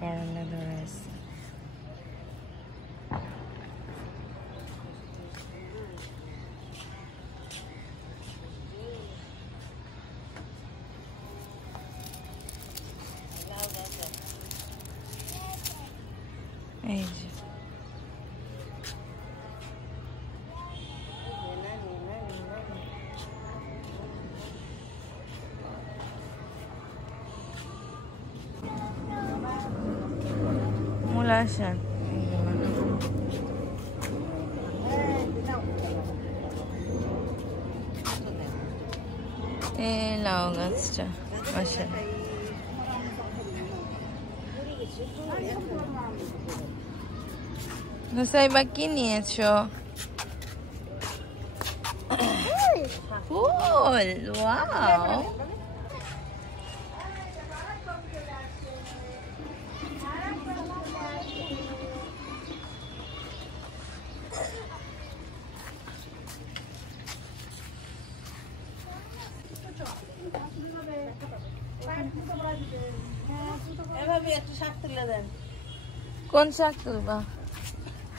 করলা ধরে আছে। এই যে মূলা শাক, এই লাউ গাছটা মাশাআল্লাহ। নুসাইবা কি নিয়েছো? ফুল, ওয়াও। কোন শাক তুলবা?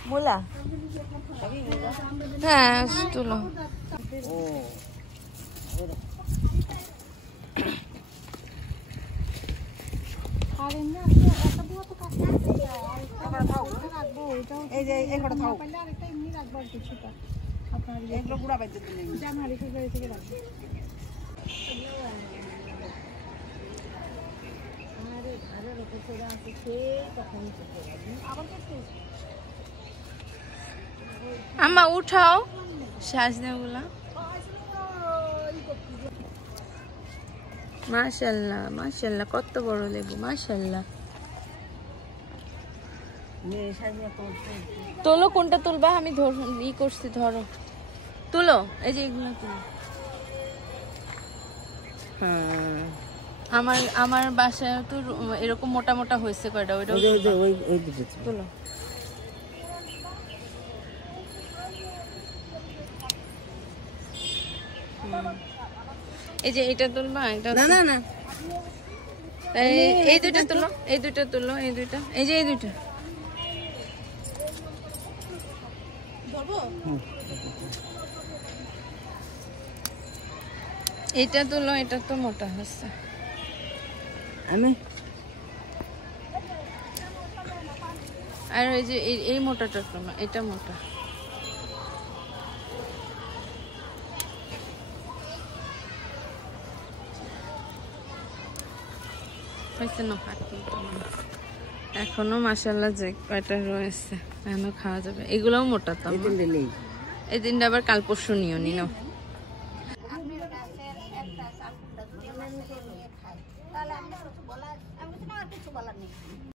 মূলা? হ্যাঁ তুলো। আম্মা উঠাও সাজনাগুলা। মাশাআল্লাহ মাশাআল্লাহ, কত বড় লেবু, মাশাআল্লাহ। তোলো, কোনটা তুলবা? আমি ই করছি, ধরো তুলো। এই যে এগুলো তুলো। হ্যাঁ, আমার বাসায় তো এরকম মোটা মোটা হয়েছে কয়টা, ওইটা তুলো। এই যে এটা তুলবা, এটা না না না, এই দুইটা তুলো, এই দুইটা তুলো, এই দুইটা, এই যে এই দুইটা। এটা তুলো, এটা তো মোটা হচ্ছে। আমি আর এই যে এই মোটাটা তুলো, এটা মোটা। এখনো মাশাআল্লাহ যে কয়টা রয়েছে এখনো খাওয়া যাবে। এগুলোও মোটা তো, এই দিনটা আবার কাল পরশু নিও নিও।